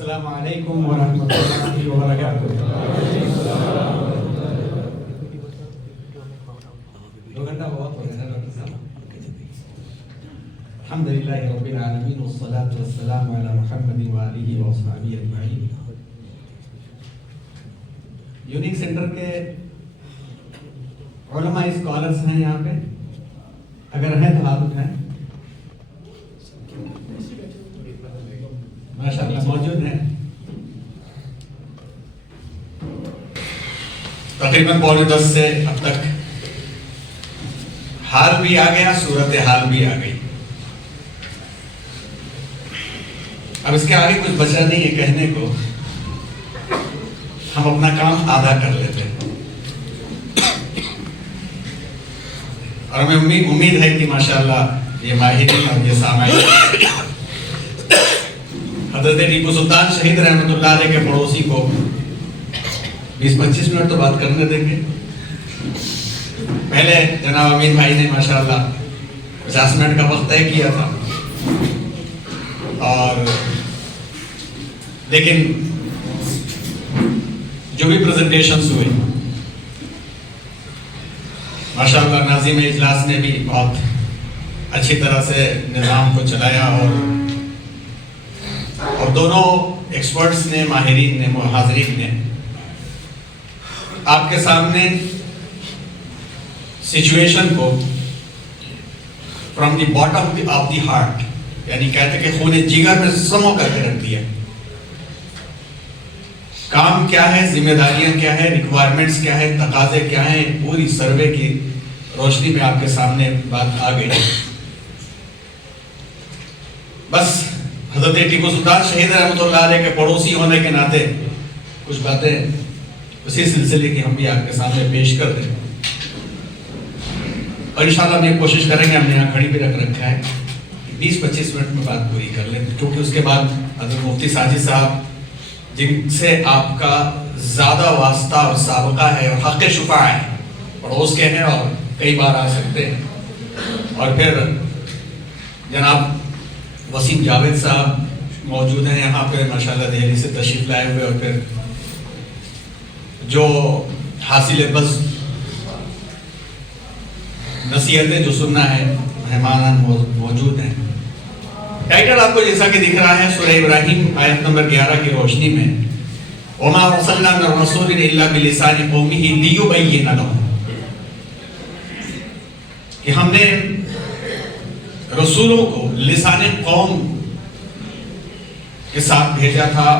السلام علیکم ورحمۃ اللہ وبرکاتہ۔ دو گھنٹہ بہت ہو گیا ڈاکٹر صاحب۔ الحمدللہ رب العالمین والصلاة والسلام علی محمد وآلہ وصحبہ اجمعین۔ یونیک سینٹر کے علماء اسکالرس ہیں یہاں پہ، اگر ہیں تو ہاتھ اٹھائیں۔ ماشاءاللہ موجود ہیں، تقریباً 9:45 سے اب تک حال بھی آ گیا، صورت حال بھی آ گئی۔ اب اس کے آگے کچھ بچا نہیں ہے کہنے کو، ہم اپنا کام آدھا کر لیتے ہیں اور ہمیں امید ہے کہ ماشاءاللہ یہ ماہرین اور یہ سامعین حضرت ٹیپو سلطان شہید رحمۃ اللہ علیہ کے پڑوسی کو 20-25 منٹ تو بات کرنے دیں گے۔ پہلے جناب امین بھائی نے ماشاءاللہ 50 منٹ کا وقت طے کیا تھا، اور لیکن جو بھی پریزنٹیشنز ہوئے ماشاءاللہ ناظم اجلاس نے بھی بہت اچھی طرح سے نظام کو چلایا، اور دونوں ایکسپرٹس نے، ماہرین نے، حاضرین نے آپ کے سامنے سچویشن کو from the bottom of the heart, یعنی کہتے کہ خون جگر میں سمو کر کے رکھ دیا۔ کام کیا ہے، ذمہ داریاں کیا ہے، ریکوائرمنٹس کیا ہے، تقاضے کیا ہیں، پوری سروے کی روشنی میں آپ کے سامنے بات آ گئی۔ بس حضرت ٹیپو سلطان شہید رحمۃ اللہ علیہ کے پڑوسی ہونے کے ناطے کچھ باتیں اسی سلسلے کی ہم بھی آپ کے سامنے پیش کر دیں، اور انشاءاللہ ہم یہ کوشش کریں گے، ہم نے یہاں کھڑی بھی رکھ رکھا ہے، 20-25 منٹ میں بات پوری کر لیں، کیونکہ اس کے بعد حضرت مفتی ساجد صاحب جن سے آپ کا زیادہ واسطہ اور سابقہ ہے اور حق شفاع ہے، پڑوس کے ہیں اور کئی بار آ سکتے ہیں، اور پھر جناب وسیم جاوید صاحب موجود ہیں یہاں پہ ماشاءاللہ دہلی سے تشریف لائے ہوئے، اور پھر جو حاصل بس نصیحتیں جو سننا ہے مہمان موجود ہیں۔ ٹائٹل آپ کو جیسا کہ دکھ رہا ہے سورہ ابراہیم آیت نمبر 11 کی روشنی میں، وَمَا أَرْسَلْنَا مِن رَّسُولٍ إِلَّا بِلِسَانِ قَوْمِهِ لِيُبَيِّنَ لَهُمْ، کہ ہم نے رسولوں کو لسان قوم کے ساتھ بھیجا تھا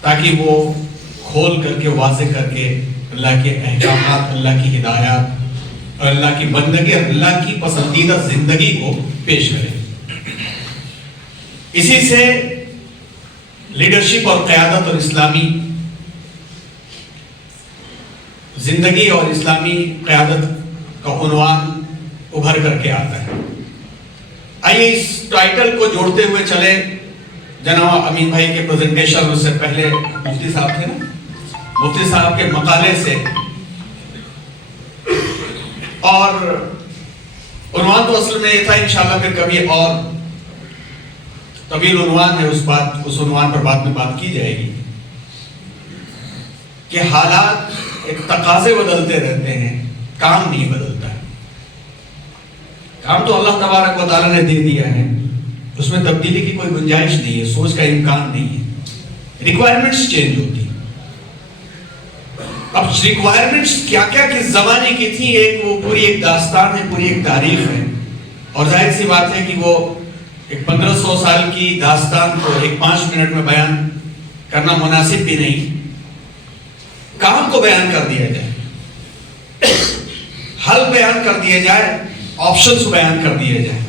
تاکہ وہ کھول کر کے واضح کر کے اللہ کے احکامات، اللہ کی ہدایات اور اللہ کی بندگی اور اللہ کی پسندیدہ زندگی کو پیش کرے۔ اسی سے لیڈرشپ اور قیادت اور اسلامی زندگی اور اسلامی قیادت کا عنوان ابھر کر کے آتا ہے۔ آئیے اس ٹائٹل کو جوڑتے ہوئے چلے جناب امین بھائی کے پریزنٹیشن، اس سے پہلے مفتی صاحب تھے نا، مفتی صاحب کے مقالے سے، اور عنوان تو اصل میں یہ تھا، انشاءاللہ پھر کبھی اور طویل عنوان ہے، اس عنوان پر بعد میں بات کی جائے گی، کہ حالات ایک تقاضے بدلتے رہتے ہیں، کام نہیں بدلتا ہے۔ کام تو اللہ تبارک و تعالیٰ نے دے دیا ہے، اس میں تبدیلی کی کوئی گنجائش نہیں ہے، سوچ کا امکان نہیں ہے، ریکوائرمنٹس چینج ہوتی ہیں۔ اب ریکوائرمنٹس کیا کیا کس زمانے کی تھی، وہ پوری ایک داستان ہے، پوری ایک تاریخ ہے، اور ظاہر سی بات ہے کہ وہ ایک 1500 سال کی داستان کو ایک 5 منٹ میں بیان کرنا مناسب بھی نہیں۔ کام کو بیان کر دیا جائے، حل بیان کر دیا جائے، آپشنز بیان کر دیے جائیں۔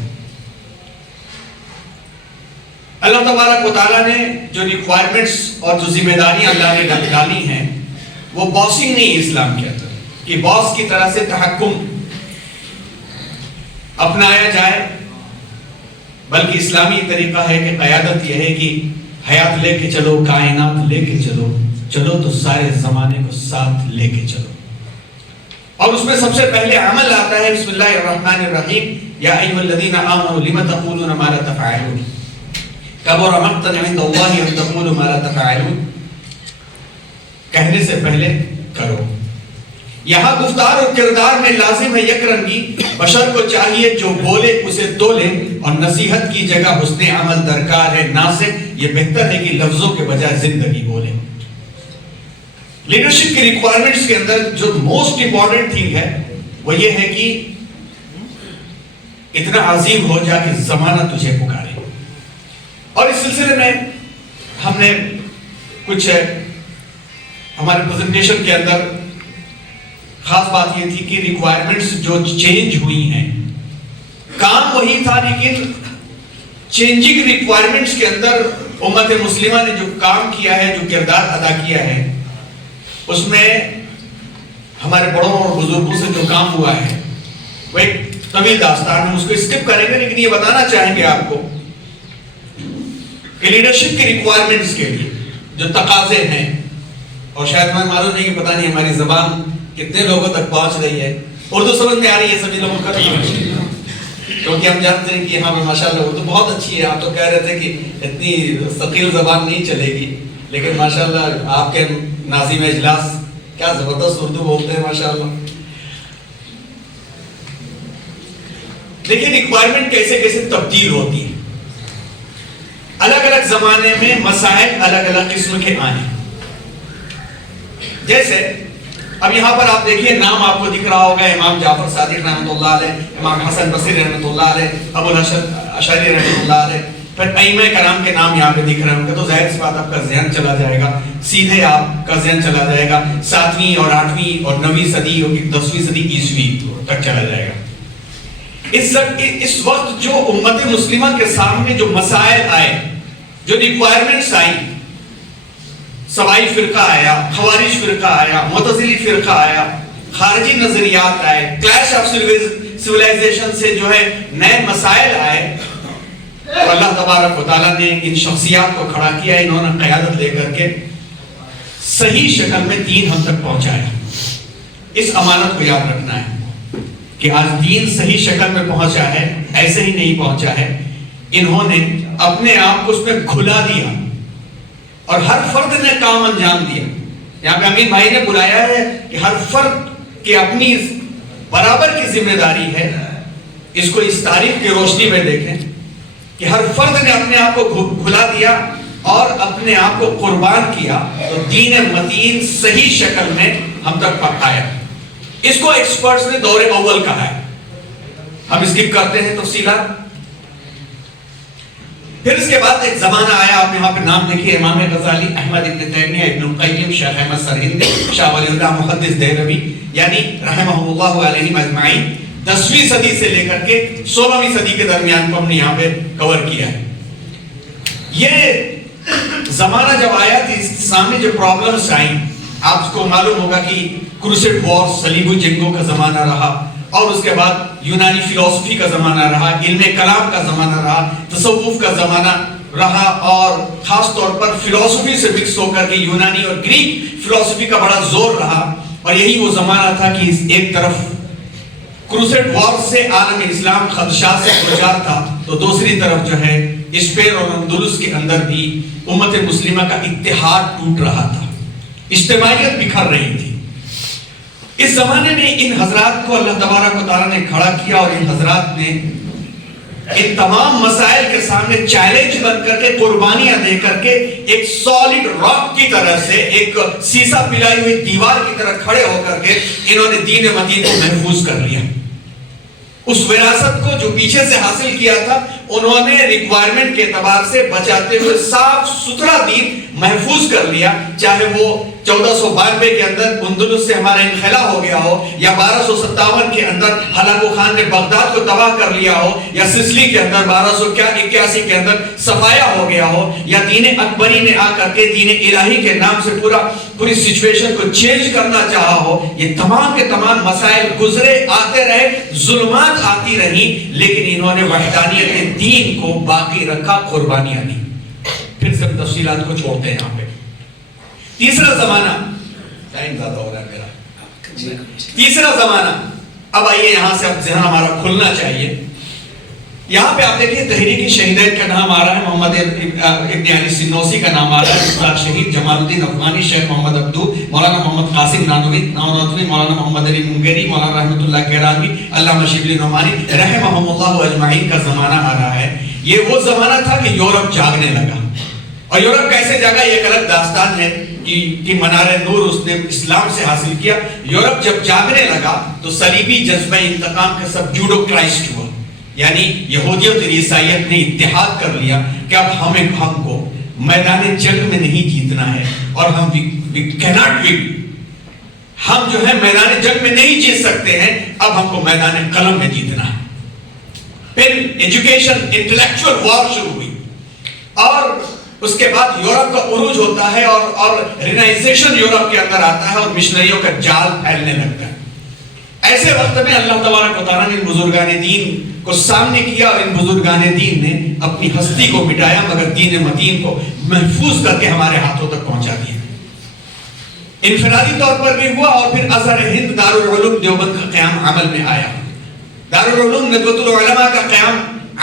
اللہ تبارک و تعالیٰ نے جو ریکوائرمنٹس اور جو ذمہ داریاں اللہ نے ڈالی ہیں، وہ باسنگ نہیں اسلام کے اندر، کہ باس کی طرح سے تحکم اپنایا جائے، بلکہ اسلامی طریقہ ہے کہ قیادت یہ ہے کہ حیات لے کے چلو، کائنات لے کے چلو، چلو تو سارے زمانے کو ساتھ لے کے چلو، اور اس میں سب سے پہلے عمل آتا ہے بسم اللہ الرحمن الرحیم، یا ایھا الذین آمنوا لم تقولون ما لا تفعلون، کبر مقتا عند اللہ ان تقولوا ما لا تفعلون، کہنے سے پہلے کرو۔ یہاں گفتار اور کردار میں لازم ہے یک رنگی، بشر کو چاہیے جو بولے اسے تولے، اور نصیحت کی جگہ حسن عمل درکار ہے ناصح، یہ بہتر ہے کہ لفظوں کے بجائے زندگی بولے۔ لیڈرشپ کی ریکوائرمنٹس کے اندر جو موسٹ امپورٹنٹ تھنگ ہے وہ یہ ہے کہ اتنا عظیم ہو جا کہ زمانہ تجھے پکارے۔ اور اس سلسلے میں ہم نے کچھ ہمارے پریزنٹیشن کے اندر خاص بات یہ تھی کہ ریکوائرمنٹس جو چینج ہوئی ہیں، کام وہی تھا لیکن چینجنگ ریکوائرمنٹس کے اندر امت مسلمہ نے جو کام کیا ہے، جو کردار ادا کیا ہے، اس میں ہمارے بڑوں اور بزرگوں سے جو کام ہوا ہے وہ ایک طویل داستان ہے، اس کو اسکپ کریں گے، لیکن یہ بتانا چاہیں گے آپ کو کہ لیڈرشپ کی ریکوائرمنٹس کے لیے جو تقاضے ہیں، اور شاید میں معلوم نہیں کہ پتہ نہیں ہماری زبان کتنے لوگوں تک پہنچ رہی ہے، اردو سمجھ میں آ رہی ہے سبھی لوگوں کا، کیونکہ ہم جانتے ہیں کہ یہاں پہ ماشاءاللہ اردو بہت اچھی ہے۔ آپ تو کہہ رہے تھے کہ اتنی ثقیل زبان نہیں چلے گی، لیکن ماشاءاللہ آپ کے ناظم اجلاس کیا زبردست اردو بولتے ہیں ماشاءاللہ۔ دیکھیں ریکوائرمنٹ کیسے کیسے تبدیل ہوتی ہے، الگ الگ زمانے میں مسائل الگ الگ قسم کے آئے۔ جیسے اب یہاں پر آپ دیکھیے نام آپ کو دکھ رہا ہوگا، امام جعفر صادق رحمۃ اللہ علیہ، امام حسن بصری رحمۃ اللہ علیہ، ابو الحسن اشعری رحمۃ اللہ علیہ، پھر ائمہ کرام کے نام یہاں پہ دکھ رہے ہوں گے، تو ظاہر سی بات آپ کا ذہن چلا جائے گا، سیدھے آپ کا ذہن چلا جائے گا 7ویں اور 8ویں اور 9ویں صدی اور 10ویں صدی عیسوی تک چلا جائے گا۔ اس وقت جو امت مسلمہ کے سامنے جو مسائل آئے، جو ریکوائرمنٹس آئی، سبائی فرقہ آیا، خوارج فرقہ آیا، معتزلی فرقہ آیا، خارجی نظریات آئے، کلیش آف سیولائزیشن سے جو ہے نئے مسائل آئے، تو اللہ تبارک و تعالیٰ نے ان شخصیات کو کھڑا کیا، انہوں نے قیادت لے کر کے صحیح شکل میں دین ہم تک پہنچایا۔ اس امانت کو یاد رکھنا ہے کہ آج دین صحیح شکل میں پہنچا ہے، ایسے ہی نہیں پہنچا ہے، انہوں نے اپنے آپ کو اس میں کھلا دیا اور ہر فرد نے کام انجام دیا۔ یہاں پہ امین بھائی نے بلایا ہے کہ ہر فرد کی اپنی برابر کی ذمہ داری ہے، اس کو اس تاریخ کی روشنی میں دیکھیں کہ ہر فرد نے اپنے آپ کو کھلا دیا اور اپنے آپ کو قربان کیا، تو دین متین صحیح شکل میں ہم تک پہنچایا۔ اس کو ایکسپرٹس نے دور اول کہا ہے، ہم اسکپ کرتے ہیں تفصیلات۔ پھر اس کے بعد ایک زمانہ آیا، آپ یہاں پہ نام دیکھیے، امام غزالی، احمد ابن تیمیہ، ابن القیم، شیخ احمد سرہندی، شاہ ولی اللہ محدث دہلوی، یعنی رحمہ اللہ علیہ اجمعین، 10ویں صدی سے لے کر کے 16ویں صدی کے درمیان کو ہم نے یہاں پہ کور کیا ہے۔ یہ زمانہ جب آیا تھی، سامنے جو پرابلمز آئیں، آپ کو معلوم ہوگا کہ کروسیڈ وار، صلیبی جنگوں کا زمانہ رہا، اور اس کے بعد یونانی فلسفی کا زمانہ رہا، علم کلام کا زمانہ رہا، تصوف کا زمانہ رہا، اور خاص طور پر فلسفی سے مکس ہو کر کے یونانی اور گریک فلسفی کا بڑا زور رہا۔ اور یہی وہ زمانہ تھا کہ ایک طرف کروسیڈ وار سے عالم اسلام خدشات سے گزار تھا، تو دوسری طرف جو ہے اسپین اور اندلس کے اندر بھی امت مسلمہ کا اتحاد ٹوٹ رہا تھا، اجتماعیت بکھر رہی تھی۔ اس زمانے میں ان حضرات کو اللہ تبارک و تعالیٰ نے کھڑا کیا، اور ان حضرات نے ان تمام مسائل کے سامنے چیلنج بن کر کے، قربانیاں دے کر کے، ایک سالڈ راک کی طرح سے، ایک سیسا پلائی ہوئی دیوار کی طرح کھڑے ہو کر کے انہوں نے دین متین کو محفوظ کر لیا۔ اس وراثت کو جو پیچھے سے حاصل کیا تھا، انہوں نے ریکوائرمنٹ کے اعتبار سے بچاتے ہوئے صاف ستھرا دین محفوظ کر لیا، چاہے وہ 1492 کے اندر اندلس سے ہمارا انخلا ہو گیا ہو، یا 1257 کے اندر ہلاکو خان نے بغداد کو تباہ کر لیا ہو، یا سسلی کے اندر 1281 کے اندر صفایا ہو گیا ہو، یا دین اکبری نے آ کر کے دین الہی کے نام سے پوری سچویشن کو چینج کرنا چاہا ہو۔ یہ تمام کے تمام مسائل گزرے، آتے رہے، ظلمات آتی رہی، لیکن انہوں نے وحدانیت دین کو باقی رکھا، قربانیاں دی۔ پھر سب تفصیلات کو چھوڑتے ہیں یہاں پہ۔ تیسرا زمانہ، ٹائم زیادہ ہو رہا ہے میرا، تیسرا زمانہ، اب آئیے یہاں سے اب ذہن ہمارا کھلنا چاہیے۔ یہاں پہ آپ دیکھیے تحریک شہیدین کا نام آ رہا ہے، محمد ابن علی سنوسی کا نام آ رہا ہے، استاد شہید جمال الدین افغانی، شیخ محمد عبدو، مولانا محمد قاسم نانوی، مولانا محمد علی منگیری، مولانا رحمۃ اللہ کیرانوی، علامہ شبلی نعمانی رحمہم اللہ اجمعین کا زمانہ آ رہا ہے۔ یہ وہ زمانہ تھا کہ یورپ جاگنے لگا، اور یورپ کیسے جاگا یہ ایک الگ داستان ہے کہ منار نور اس نے اسلام سے حاصل کیا۔ یورپ جب جاگنے لگا تو صلیبی جذبہ انتقام کا سب جوڈو کرائسٹ ہوا، یعنی یہودیت اور عیسائیت نے اتحاد کر لیا کہ اب ہم کو میدان جنگ میں نہیں جیتنا ہے، اور ہم ہم جو ہے میدان جنگ میں نہیں جیت سکتے ہیں، اب ہم کو میدان قلم میں جیتنا ہے۔ پھر ایجوکیشن انٹلیکچوئل وار شروع ہوئی، اور اس کے بعد یورپ کا عروج ہوتا ہے، اور رینائزیشن یورپ کے اندر آتا ہے، اور مشنریوں کا جال پھیلنے لگتا ہے۔ ایسے وقت میں اللہ تبارک و تعالیٰ نے ان بزرگان دین کو سامنے کیا، اور ان بزرگان دین نے اپنی ہستی کو مٹایا مگر دین متین کو محفوظ کر کے ہمارے ہاتھوں تک پہنچا دیا۔ انفرادی طور پر بھی ہوا، اور پھر ازہر ہند دارالعلوم دیوبند کا قیام عمل میں آیا، دارالعلوم ندوۃ العلماء کا قیام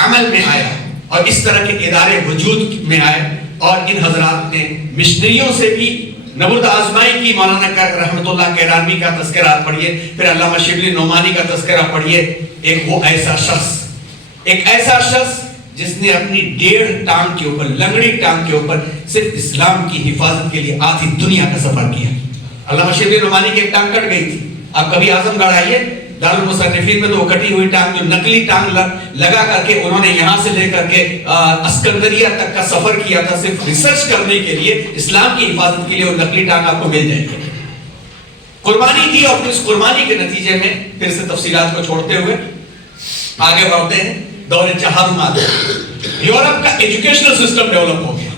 عمل میں آیا، اور اس طرح کے ادارے وجود میں آئے، اور ان حضرات نے مشنریوں سے بھی نبرد آزمائی کی۔ مولانا رحمۃ اللہ کیرانوی کا تذکرہ آپ پڑھیے، پھر علامہ شبلی نعمانی کا تذکرہ پڑھیے۔ ایک ایسا شخص جس نے اپنی 1.5 ٹانگ کے اوپر، لنگڑی ٹانگ کے اوپر صرف اسلام کی حفاظت کے لیے آدھی دنیا کا سفر کیا۔ علامہ شبلی نعمانی کی ایک ٹانگ کٹ گئی تھی، آپ کبھی اعظم گڑھ آئیے، دارالمصنفین میں تو وہ کٹی ہوئی ٹانگ، جو نقلی ٹانگ لگا کر کے انہوں نے یہاں سے لے کر کے اسکندریہ تک کا سفر کیا تھا، صرف ریسرچ کرنے کے لیے، اسلام کی حفاظت کے لیے۔ وہ نقلی ٹانگ آپ کو مل جائے گی، قربانی دی، اور اس قربانی کے نتیجے میں پھر سے تفصیلات کو چھوڑتے ہوئے آگے بڑھتے ہیں۔ دور چہارمات، یورپ کا ایجوکیشنل سسٹم ڈیولپ ہو گیا،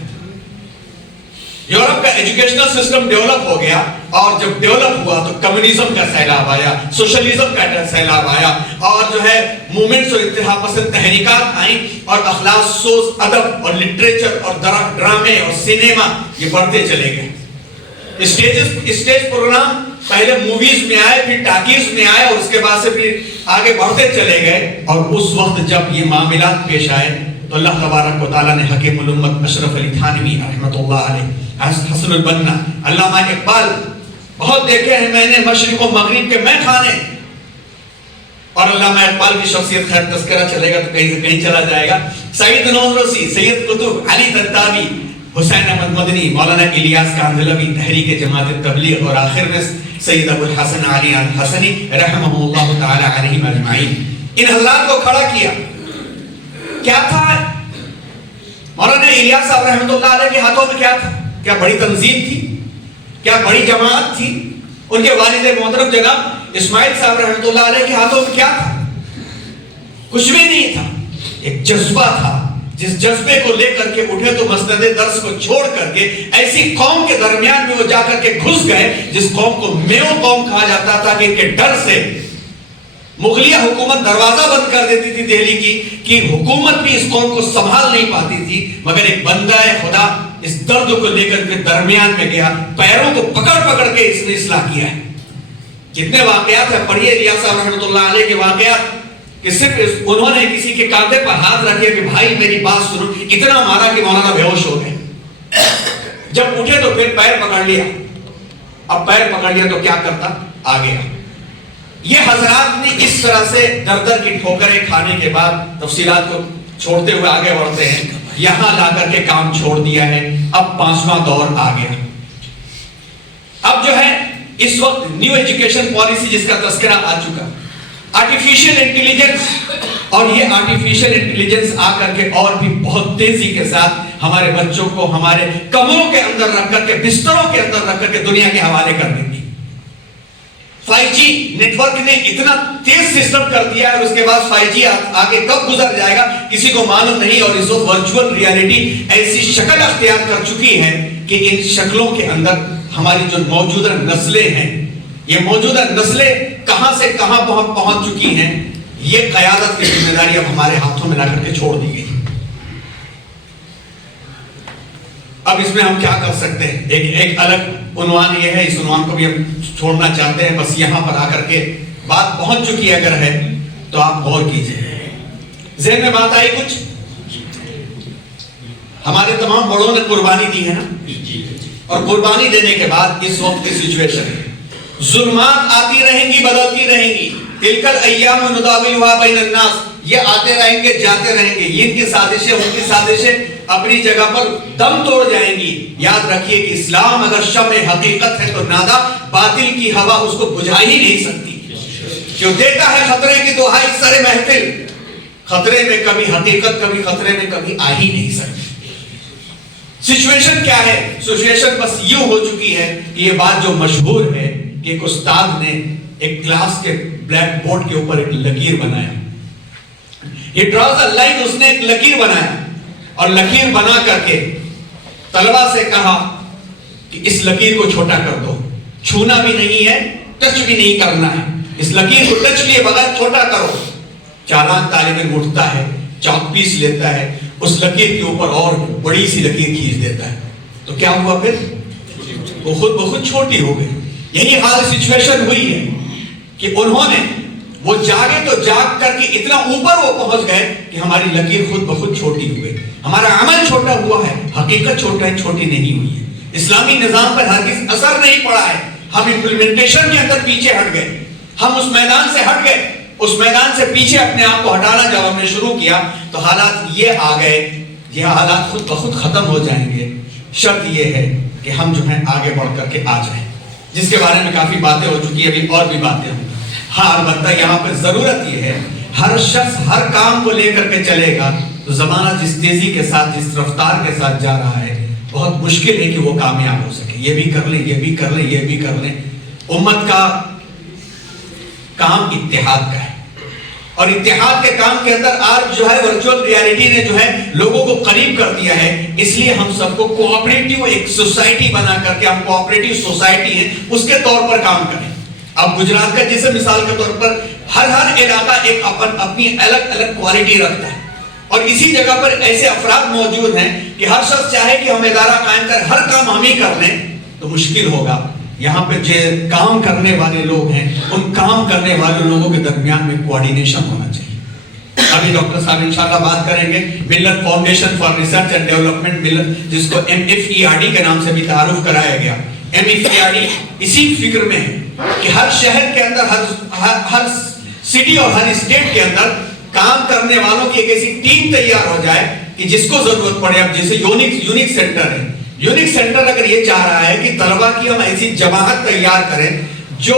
یورپ کا ایجوکیشنل سسٹم ڈیولپ ہو گیا، اور جب ڈیولپ ہوا تو کمیونزم کا سیلاب آیا، سوشلزم کا سیلاب آیا، اور جو ہے مومنٹس اور انتہا پسند تحریکات آئیں، اور اخلاق، سوز، ادب اور لٹریچر اور ڈرامے اور سینما یہ بڑھتے چلے گئے۔ اسٹیج پروگرام پہلے موویز میں آئے، پھر ٹاکیز میں آئے، اور اس کے بعد سے پھر آگے بڑھتے چلے گئے۔ اور اس وقت جب یہ معاملات پیش آئے تو اللہ تبارک و تعالیٰ نے حکیم الامت اشرف علی تھانوی رحمۃ اللہ علیہ، حسن البنا، علامہ اقبال، بہت دیکھے ہیں میں نے مشرق و مغرب کے میں کھانے، اور علامہ اقبال کی شخصیت خیر تذکرہ چلے گا تو کہیں سے کہیں چلا جائے گا۔ سعید نوروسی، سید قطب، علی طنطاوی، حسین احمد مدنی، مولانا الیاس کاندھلوی، تحریک جماعت تبلیغ، اور آخر میں سید ابو الحسن علی الحسنی رحمہ اللہ تعالی علیہم اجمعین۔ ان حضرات کو کھڑا کیا، کیا تھا مولانا الیاس صاحب رحمۃ اللہ علیہ کے ہاتھوں میں؟ کیا تھا؟ کیا بڑی تنظیم تھی؟ کیا بڑی جماعت تھی؟ ان کے والد محترم جناب اسماعیل صاحب رحمۃ اللہ علیہ کے ہاتھوں میں کیا تھا؟ کچھ بھی نہیں تھا، ایک جذبہ تھا، جس جذبے کو لے کر کے اٹھے تو مسند درس کو چھوڑ کر کے ایسی قوم کے درمیان میں وہ جا کر کے گھس گئے جس قوم کو میو قوم کہا جاتا تھا، کہ ان کے ڈر سے مغلیہ حکومت دروازہ بند کر دیتی تھی دہلی کی، کہ حکومت بھی اس قوم کو سنبھال نہیں پاتی تھی، مگر ایک بندہ خدا اس درد کو لے کر کے درمیان میں گیا، پیروں کو پکڑ پکڑ کے اس نے اصلاح کیا ہے۔ جتنے واقعات ہیں پڑھیے الیاس صاحب رحمۃ اللہ علیہ کے واقعات، کہ صرف انہوں نے کسی کے کاندھے پر ہاتھ رکھے کہ بھائی میری بات سنو، اتنا مارا کہ مولانا بے ہوش ہو گئے۔ جب اٹھے تو پھر پیر پکڑ لیا، اب پیر پکڑ لیا تو کیا کرتا؟ آ گیا۔ یہ حضرات نے اس طرح سے در در کی ٹھوکریں کھانے کے بعد، تفصیلات کو چھوڑتے ہوئے آگے بڑھتے ہیں، یہاں لا کر کے کام چھوڑ دیا ہے۔ اب 5واں دور آ گیا۔ اب جو ہے اس وقت نیو ایجوکیشن پالیسی جس کا تذکرہ آ چکا، آرٹیفیشل انٹیلیجنس، اور یہ آرٹیفیشل انٹیلیجنس آ کر کے اور بھی بہت تیزی کے ساتھ ہمارے بچوں کو ہمارے کمروں کے اندر رکھ کر کے، بستروں کے اندر رکھ کر کے دنیا کے حوالے کر دیتی۔ 5G نیٹ ورک نے اتنا تیز سسٹم کر دیا ہے، اور اس کے بعد 5G آگے کب گزر جائے گا کسی کو معلوم نہیں، اور اس وقت ورچوئل ریالٹی ایسی شکل اختیار کر چکی ہے کہ ان شکلوں کے اندر ہماری جو موجودہ نسلیں ہیں، یہ موجودہ نسلیں کہاں سے کہاں پہنچ چکی ہیں، یہ قیادت کی ذمہ داری اب ہمارے ہاتھوں میں لا کر کے چھوڑ دی گئی۔ اب اس میں ہم کیا کر سکتے ہیں؟ ایک الگ عنوان یہ ہے، اس عنوان کو بھی ہم چھوڑنا چاہتے ہیں، بس یہاں پر آ کر کے بات پہنچ چکی اگر ہے تو آپ غور کیجئے۔ ذہن میں بات آئی کچھ؟ ہمارے تمام بڑوں نے قربانی دی ہے نا، اور قربانی دینے کے بعد اس وقت کی سچویشن ہے، ظلمات آتی رہیں گی، بدلتی رہیں گی، تلک الایام نداولها بین الناس، یہ آتے رہیں گے، جاتے رہیں گے، یہ ان کی سازشیں، ان کی سازشیں اپنی جگہ پر دم توڑ جائیں گی۔ یاد رکھیے کہ اسلام اگر شمع حقیقت ہے تو نادا باطل کی ہوا اس کو بجھا ہی نہیں سکتی۔ جو دیتا ہے خطرے کی دہائی سر محفل، خطرے میں کبھی حقیقت، کبھی خطرے میں کبھی آ ہی نہیں سکتی۔ سچویشن کیا ہے؟ سچویشن بس یوں ہو چکی ہے کہ یہ بات جو مشہور ہے کہ ایک استاد نے ایک کلاس کے بلیک بورڈ کے اوپر ایک لکیر بنایا، He draws a line، اس نے ایک لکیر بنایا اور لکیر بنا کر کے طلبہ سے کہا کہ اس لکیر کو چھوٹا کر دو، چھونا بھی نہیں ہے، ٹچ بھی نہیں کرنا ہے، اس لکیر کو ٹچ لیے بغیر چھوٹا کرو۔ چالاک طالب علم اٹھتا ہے، چاک پیس لیتا ہے، اس لکیر کے اوپر اور بڑی سی لکیر کھینچ دیتا ہے، تو کیا ہوا پھر؟ وہ خود بخود چھوٹی ہو گئی۔ یہی حال سچویشن ہوئی ہے کہ انہوں نے وہ جاگے تو جاگ کر کے اتنا اوپر وہ پہنچ گئے کہ ہماری لکیر خود بخود چھوٹی ہو گئی، ہمارا عمل چھوٹا ہوا ہے، حقیقت چھوٹی نہیں ہوئی ہے، اسلامی نظام پر ہرگز اثر نہیں پڑا ہے، ہم امپلیمنٹیشن کے اندر پیچھے ہٹ گئے، ہم اس میدان سے ہٹ گئے، اس میدان سے پیچھے اپنے آپ کو ہٹانا جب ہم نے شروع کیا تو حالات یہ آ گئے، یہ حالات خود بخود ختم ہو جائیں گے، شرط یہ ہے کہ ہم جو ہیں آگے بڑھ کر کے آ جائیں، جس کے بارے میں کافی باتیں ہو چکی ہیں، ابھی اور بھی باتیں ہوں۔ ہاں البتہ یہاں پہ ضرورت یہ ہے، ہر شخص ہر کام کو لے کر کے چلے گا تو زمانہ جس تیزی کے ساتھ، جس رفتار کے ساتھ جا رہا ہے، بہت مشکل ہے کہ وہ کامیاب ہو سکے۔ یہ بھی کر لیں، یہ بھی کر لیں، یہ بھی کر لیں۔ امت کا کام اتحاد کا ہے، اور اتحاد کے کام کے اندر آج جو ہے ورچوئل ریالٹی نے جو ہے لوگوں کو قریب کر دیا ہے، اس لیے ہم سب کو کوآپریٹیو ایک سوسائٹی بنا کر کے، ہم کوآپریٹیو سوسائٹی ہیں اس کے طور پر کام کریں۔ اب گجرات کا جیسے مثال کے طور پر ہر علاقہ ایک اپنی الگ الگ کوالٹی رکھتا ہے، اور اسی جگہ پر ایسے افراد موجود ہیں کہ ہر شخص چاہے کہ ہم ادارہ قائم کر ہر کام ہم ہی کر لیں تو مشکل ہوگا۔ یہاں پہ جو کام کرنے والے لوگ ہیں، ان کام کرنے والے لوگوں کے درمیان میں کوارڈینیشن ہونا چاہیے۔ ابھی ڈاکٹر صاحب انشاءاللہ بات کریں گے ملت foundation for research and development ملت، جس کو MFERD کے نام سے بھی تعارف کرایا گیا۔ MFERD اسی فکر میں ہے کہ ہر شہر کے اندر، ہر سٹی اور ہر اسٹیٹ کے اندر کام کرنے والوں کی ایک ایسی ٹیم تیار ہو جائے کہ جس کو ضرورت پڑے، اب جیسے یونیک سینٹر ہے، یونیک سینٹر اگر یہ چاہ رہا ہے کہ طلبہ کی ہم ایسی جماعت تیار کریں جو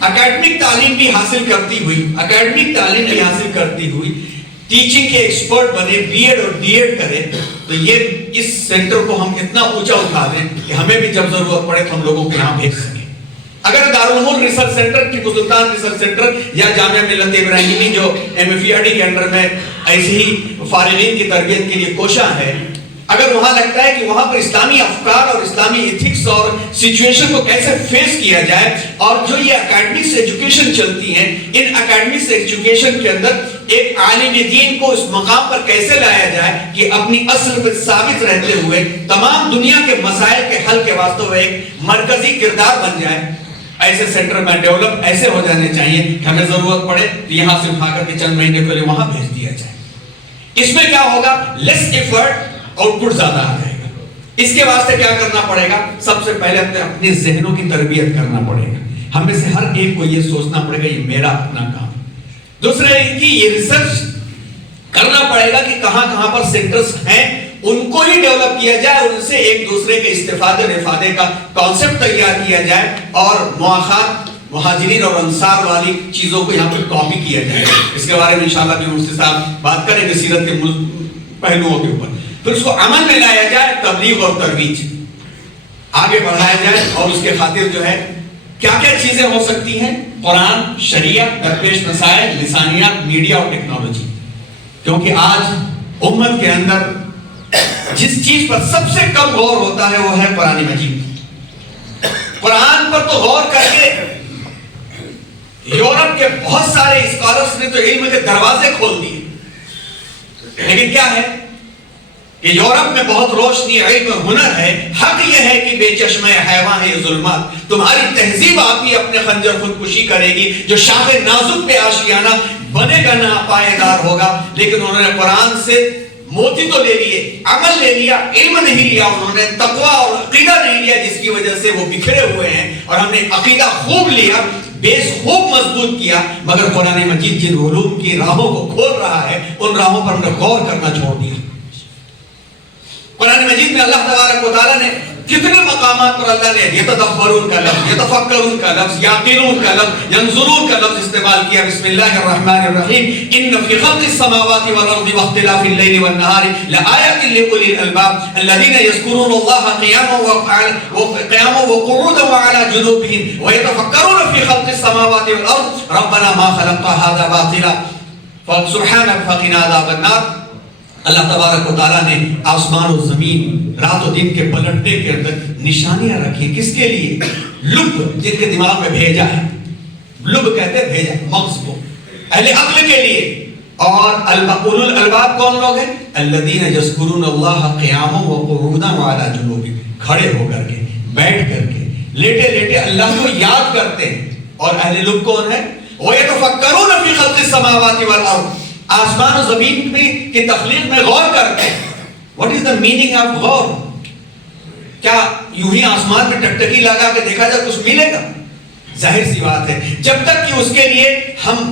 اکیڈمک تعلیم بھی حاصل کرتی ہوئی ٹیچنگ کے ایکسپرٹ بنے، بی ایڈ اور ڈی ایڈ کرے، تو یہ اس سینٹر کو ہم اتنا اونچا اٹھا دیں کہ ہمیں بھی جب ضرورت پڑے تو ہم لوگوں کو یہاں بھیج سکیں۔ اگر Darul Uloom research centre, Tipu Sultan research centre یا جامعہ ملت ابراہیمی جو MFERD کے انڈر میں ایسی ہی فارغین کی تربیت کے لیے کوشاں ہے، اگر وہاں لگتا ہے کہ وہاں پر اسلامی افکار اور اسلامی ایتھکس اور سچویشن کو کیسے فیس کیا جائے، اور جو یہ اکیڈمک سے ایجوکیشن چلتی ہیں، ان اکیڈمک سے ایجوکیشن کے اندر ایک عالم دین کو اس مقام پر کیسے لایا جائے کہ اپنی اصل پر ثابت رہتے ہوئے تمام دنیا کے مسائل کے حل کے واسطے وہ ایک مرکزی کردار بن جائے، ایسے سینٹر میں ڈیولپ ایسے ہو جانے چاہیے کہ ہمیں ضرورت پڑے تو یہاں سے اٹھا کر کے چند مہینے کے لیے وہاں بھیج دیا جائے۔ اس میں کیا ہوگا؟ لیس ایفرٹ، آؤٹ پٹ زیادہ آ جائے گا۔ اس کے واسطے کیا کرنا پڑے گا؟ سب سے پہلے اپنے ذہنوں کی تربیت کرنا پڑے گا، ہم میں سے ہر ایک کو یہ سوچنا پڑے گا یہ میرا اپنا کام۔ دوسرے کہ یہ ریسرچ کرنا پڑے گا کہ کہاں کہاں پر سینٹرز ہیں، ان کو ہی ڈیولپ کیا جائے اور ان سے ایک دوسرے کے استفادے نفادے کا کانسیپٹ تیار کیا جائے، اور مواخات مہاجرین اور انصار والی چیزوں کو یہاں پر کاپی کیا جائے۔ اس کے بارے میں انشاءاللہ بھی مفتی صاحب بات کریں گے سیرت کے پہلوؤں کے اوپر۔ پھر اس کو عمل میں لایا جائے، تبلیغ اور ترویج آگے بڑھایا جائے، اور اس کے خاطر جو ہے کیا کیا چیزیں ہو سکتی ہیں؟ قرآن، شریعت، درپیش مسائل، لسانیات، میڈیا اور ٹیکنالوجی۔ کیونکہ آج امت کے اندر جس چیز پر سب سے کم غور ہوتا ہے وہ ہے قرآن مجید۔ قرآن پر تو غور کر کے یورپ کے بہت سارے اسکالرز نے تو علم کے دروازے کھول دیے، لیکن کیا ہے کہ یورپ میں بہت روشنی، علم، ہنر ہے۔ حق یہ ہے کہ بے چشمہ حیواں ہے یہ ظلمات، تمہاری تہذیب آپ ہی اپنے خنجر خودکشی کرے گی، جو شاخ نازک پہ آشیانہ بنے گا نہ پائیدار ہوگا. لیکن انہوں نے قرآن سے موتی تو لے لیے, عمل لے لیا, علم نہیں لیا, انہوں نے تقوی اور عقیدہ نہیں لیا, جس کی وجہ سے وہ بکھرے ہوئے ہیں. اور ہم نے عقیدہ خوب لیا, بیس خوب مضبوط کیا, مگر قرآن مجید جن علوم کی راہوں کو کھول رہا ہے ان راہوں پر ہم نے غور کرنا چھوڑ دیا. قرآن مجید میں اللہ تبارک و تعالیٰ نے کتنے مقامات پر اللہ نے یتدبرون کا لفظ, یتفکرون کا لفظ, یعقلون کا لفظ, ینظرون کا لفظ استعمال کیا. بسم اللہ الرحمن الرحیم. ان فی خلق السماوات والارض واختلاف اللیل والنہار لآیات لأولی الالباب الذین یذکرون اللہ قیاما وقعودا وعلی جنوبہم ویتفکرون فی خلق السماوات والارض ربنا ما خلقت هذا باطلا سبحانک فقنا عذاب النار. اللہ تبارک و تعالیٰ نے آسمان و زمین, رات و دن کے پلٹنے کے اندر نشانیاں رکھی. کس کے لیے؟ لب, جن کے دماغ میں بھیجا ہے. لب کہتے ہیں بھیجا, مغز کو, اہل عقل کے لیے. اور اولو الالباب کون لوگ ہیں؟ الذین یذکرون اللہ قیاما وقعودا وعلی جنوبہم, کھڑے ہو کر کے, بیٹھ کر کے, لیٹے لیٹے اللہ کو یاد کرتے ہیں. اور اہل لب کون ہے؟ وَيَتَفَكَّرُونَ فِي خَلْقِ السَّمَاوَاتِ وَالْأَرْضِ, آسمان و زمین کی تخلیق میں غور کرتے ہیں. What is the meaning of غور؟ کیا یوں ہی آسمان میں ٹکٹکی لگا کے دیکھا جائے کچھ ملے گا؟ ظاہر سی بات ہے, جب تک کہ اس کے لیے ہم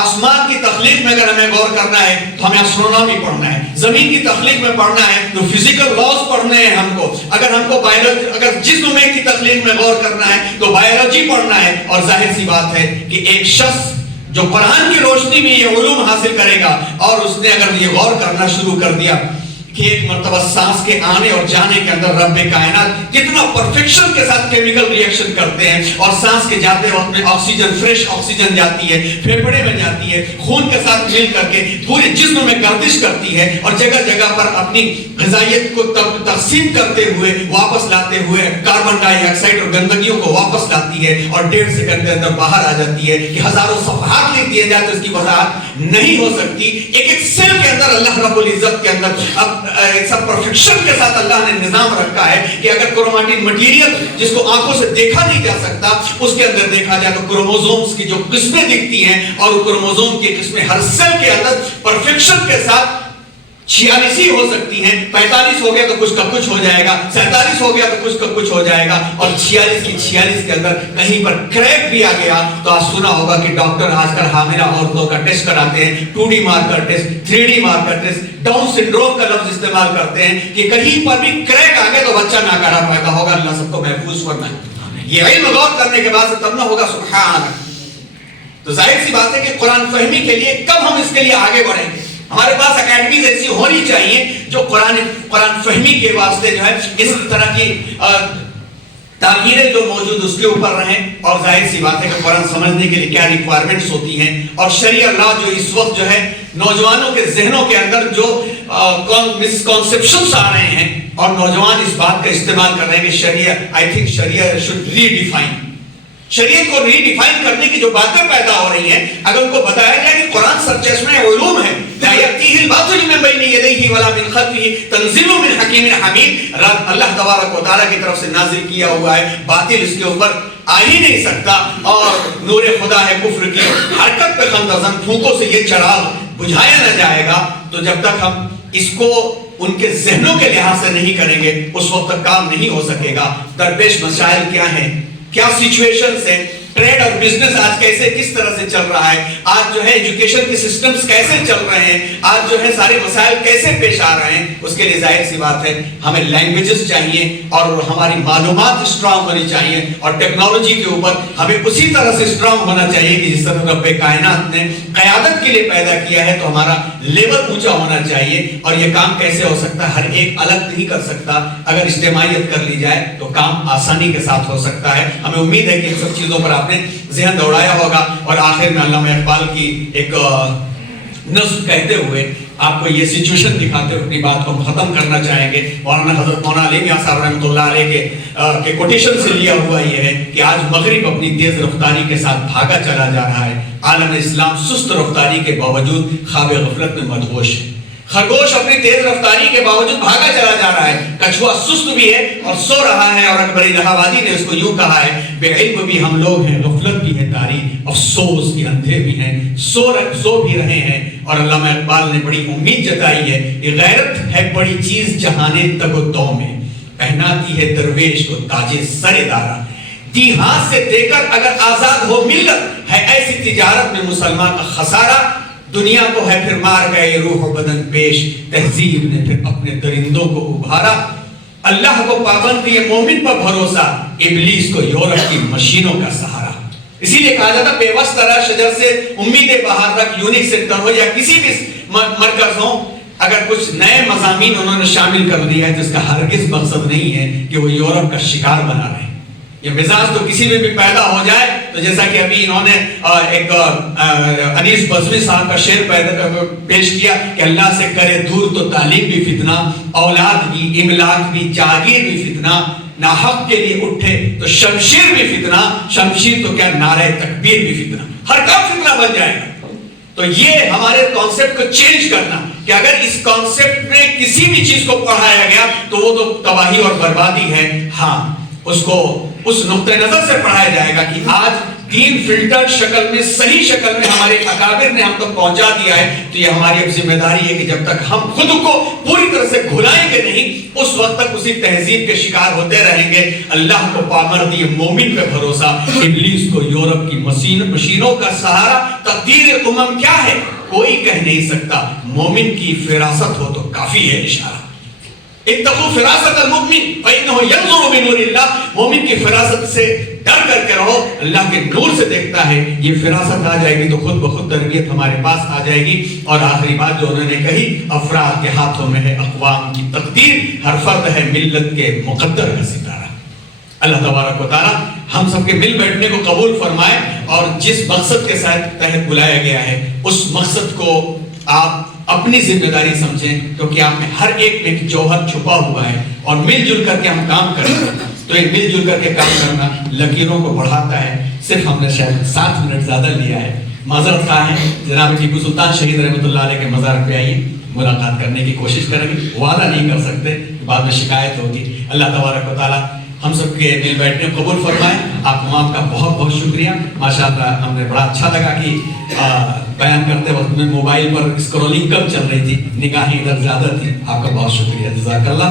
آسمان کی تخلیق میں اگر ہمیں غور کرنا ہے تو ہمیں اسٹرونومی پڑھنا ہے, زمین کی تخلیق میں پڑھنا ہے تو فزیکل لاز پڑھنے ہیں ہم کو, اگر ہم کو بایولوجی, اگر جسم میں کی تخلیق میں غور کرنا ہے تو بایولوجی پڑھنا ہے. اور ظاہر سی بات ہے کہ ایک شخص جو قرآن کی روشنی میں یہ علوم حاصل کرے گا اور اس نے اگر یہ غور کرنا شروع کر دیا کہ ایک مرتبہ سانس کے آنے اور جانے کے اندر رب کائنات کتنا پرفیکشن کے ساتھ کیمیکل ری ایکشن کرتے ہیں, اور سانس کے جاتے وقت میں آکسیجن, فریش آکسیجن جاتی ہے, پھیپھڑے میں جاتی ہے, خون کے ساتھ مل کر کے پورے جسم میں گردش کرتی ہے, اور جگہ جگہ پر اپنی غذائیت کو تقسیم کرتے ہوئے واپس لاتے ہوئے کاربن ڈائی آکسائڈ اور گندگیوں کو واپس لاتی ہے, اور 1.5 سیکنڈ کے اندر باہر آ جاتی ہے. کہ ہزاروں صفحات لکھ دیے جاتے, اس کی وضاحت نہیں ہو سکتی. ایک ایک سیل کے اندر اللہ رب العزت کے اندر اب ایک سب پرفیکشن کے ساتھ اللہ نے نظام رکھا ہے کہ اگر کروماٹین مٹیریل جس کو آنکھوں سے دیکھا نہیں جا سکتا اس کے اندر دیکھا جائے تو کروموزومز کی جو قسمیں دکھتی ہیں, اور وہ کروموزوم کی قسمیں ہر سیل کے اندر پرفیکشن کے ساتھ 46 ہی ہو سکتی ہیں. 45 ہو گیا تو کچھ کا کچھ ہو جائے گا, 47 ہو گیا تو کچھ کا کچھ ہو جائے گا, اور 46 کی 46 کے اندر کہیں پر کریک بھی آ گیا تو آپ سنا ہوگا کہ ڈاکٹر آج کل حاملہ عورتوں کا ٹیسٹ کراتے ہیں, 2D marker test, 3D marker test, down syndrome کا لفظ استعمال کرتے ہیں کہ کہیں پر بھی کریک آ گیا تو بچہ ناکارہ پیدا ہوگا. اللہ سب کو محفوظ کرنا ہے. یہ علم غور کرنے کے بعد سے تب نہ ہوگا سبحان. تو ظاہر سی بات ہے کہ قرآن فہمی کے لیے کب ہم اس کے لیے آگے بڑھیں گے؟ ہمارے پاس اکیڈمیز ایسی ہونی چاہیے جو قرآن فہمی کے واسطے جو ہے اس طرح کی تعمیریں جو موجود اس کے اوپر رہیں. اور ظاہر سی بات ہے کہ قرآن سمجھنے کے لیے کیا ریکوائرمنٹس ہوتی ہیں, اور شریع اللہ جو اس وقت جو ہے نوجوانوں کے ذہنوں کے اندر جو مسکنسیپشنز آ رہے ہیں, اور نوجوان اس بات کا استعمال کر رہے ہیں کہ شریعہ should redefine, شریعت کو ری ڈیفائن کرنے کی جو باتیں پیدا ہو رہی ہیں, اگر ان کو بتایا جائے کہ قرآن سرچشمہ علوم ہے, لا یأتیہ الباطل من بین یدیہ ولا من خلفہ تنزیل من حکیم حمید, اللہ تبارک و تعالیٰ کی طرف سے نازل کیا ہوا ہے, باطل اس کے اوپر آ ہی نہیں سکتا, اور نور خدا ہے کفر کی حرکت پہ خندزن, پھونکوں سے یہ چراغ بجھایا نہ جائے گا. تو جب تک ہم اس کو ان کے ذہنوں کے لحاظ سے نہیں کریں گے اس وقت تک کام نہیں ہو سکے گا. درپیش مسائل کیا ہیں, کیا سچویشنز ہیں, ٹریڈ اور بزنس آج کیسے کس طرح سے چل رہا ہے, آج جو ہے ایجوکیشن کے سسٹمز کیسے چل رہے ہیں, آج جو ہے سارے مسائل کیسے پیش آ رہے ہیں, اس کے لیے ظاہر سی بات ہے ہمیں لینگویجز چاہیے, اور ہماری معلومات اسٹرانگ ہونی چاہیے, اور ٹیکنالوجی کے اوپر ہمیں اسی طرح سے اسٹرانگ ہونا چاہیے کہ جس طرح رب کائنات نے قیادت کے لیے پیدا کیا ہے تو ہمارا لیول اونچا ہونا چاہیے. اور یہ کام کیسے ہو سکتا ہے, ہر ایک الگ نہیں کر سکتا, اگر اجتماعیت کر لی جائے تو کام آسانی کے ساتھ ہو سکتا ہے. ہمیں امید ہے کہ ان سب چیزوں پر آپ نے ذہن دوڑایا ہوگا. اور آخر میں علامہ اقبال کی ایک نظم کہتے ہوئے آپ کو یہ سچویشن دکھاتے ہوئے اپنی بات کو ختم کرنا چاہیں گے. مولانا حضرت مولانا علی میاں صاحب رحمۃ اللہ علیہ کے کوٹیشن سے لیا ہوا یہ ہے کہ آج مغرب اپنی تیز رفتاری کے ساتھ بھاگا چلا جا رہا ہے, عالم اسلام سست رفتاری کے باوجود خواب غفلت میں مدہوش ہے. خرگوش اپنی تیز رفتاری کے باوجود بھاگا چلا جا رہا ہے, کچھوا سست بھی ہے اور سو رہا ہے. اور اکبر الہ آبادی نے اس کو یوں کہا ہے, بے علم بھی ہم لوگ ہیں, غفلت بھی ہے تاری, افسوس کے اندھے بھی ہیں، سو بھی رہے ہیں۔ اور علامہ اقبال نے بڑی امید جتائی ہے، یہ غیرت ہے بڑی چیز جہانے تگ و دو میں، پہناتی ہے درویش کو تاج سر دارا، دی ہاتھ سے دے کر اگر آزاد ہو ملت، ہے ایسی تجارت میں مسلمان کا خسارہ، دنیا کو ہے پھر مار گئے روح و بدن پیش، تہذیب نے پھر اپنے درندوں کو ابھارا، اللہ کو پابندی مومن پر بھروسہ، ابلیس کو یورپ کی مشینوں کا سہارا۔ اسی لیے کہا جاتا بے وس طرح شجر سے امید بہار تک، یونیک سینٹر ہو یا کسی بھی مرکز ہو، اگر کچھ نئے مضامین انہوں نے شامل کر دیا ہے تو اس کا ہرگز مقصد نہیں ہے کہ وہ یورپ کا شکار بنا رہے ہیں۔ یہ مزاج تو کسی میں بھی پیدا ہو جائے، تو جیسا کہ ابھی انہوں نے ایک انیس بزمی صاحب کا شعر پیش کیا کہ اللہ سے کرے دور تو تعلیم بھی فتنہ، اولاد بھی، املاک بھی، جاگیر بھی فتنہ، ناحق کے لیے اٹھے تو شمشیر بھی فتنہ، شمشیر تو کیا نعرہ تکبیر بھی فتنہ، ہر کام فتنہ بن جائے گا۔ تو یہ ہمارے کانسیپٹ کو چینج کرنا کہ اگر اس کانسیپٹ میں کسی بھی چیز کو پڑھایا گیا تو وہ تو تباہی اور بربادی ہے، ہاں اس کو اس نقطہ نظر سے پڑھایا جائے گا کہ آج دین فلٹر شکل میں، صحیح شکل میں ہمارے اکابر نے ہم تک پہنچا دیا ہے، تو یہ ہماری اب ذمہ داری ہے کہ جب تک ہم خود کو پوری طرح سے گھلائیں گے نہیں، اس وقت تک اسی تہذیب کے شکار ہوتے رہیں گے۔ اللہ کو پامردی مومن پہ بھروسہ، ابلیس کو یورپ کی مشینوں کا سہارا۔ تقدیر امم کیا ہے کوئی کہہ نہیں سکتا، مومن کی فراست ہو تو کافی ہے اشارہ۔ اتقوا فراست المؤمن فإنه ينظر بنور اللہ، مومن کی فراست سے ڈر کر کے رہو، اللہ کے نور سے دیکھتا ہے۔ یہ فراست آ جائے گی تو خود بخود تربیت ہمارے پاس آ جائے گی۔ اور آخری بات جو انہوں نے کہی، افراد کے ہاتھوں میں ہے اقوام کی تقدیر، ہر فرد ہے ملت کے مقدر کا ستارہ۔ اللہ تبارک و تعالی ہم سب کے مل بیٹھنے کو قبول فرمائے، اور جس مقصد کے تحت بلایا گیا ہے اس مقصد کو آپ اپنی ذمہ داری سمجھیں، کیونکہ آپ میں ہر ایک میں ایک جوہر چھپا ہوا ہے، اور مل جل کر کے ہم کام کریں تو یہ مل جل کر کے کام کرنا لکیروں کو بڑھاتا ہے۔ صرف ہم نے شاید 7 منٹ زیادہ لیا ہے، معذرت خواہ ہیں۔ جناب ٹیپو سلطان شہید رحمۃ اللہ علیہ کے مزار پہ آئیے، ملاقات کرنے کی کوشش کریں گے، وعدہ نہیں کر سکتے، بعد میں شکایت ہوگی۔ اللہ تبارک و تعالیٰ ہم سب کے مل بیٹھنے کو قبول فرمائے۔ آپ تمام کا بہت بہت شکریہ، ماشاءاللہ ہم نے بڑا اچھا لگا کہ بیان کرتے وقت میں موبائل پر اسکرولنگ کم چل رہی تھی، نگاہیں ادھر زیادہ تھی۔ آپ کا بہت شکریہ، جزاک اللہ۔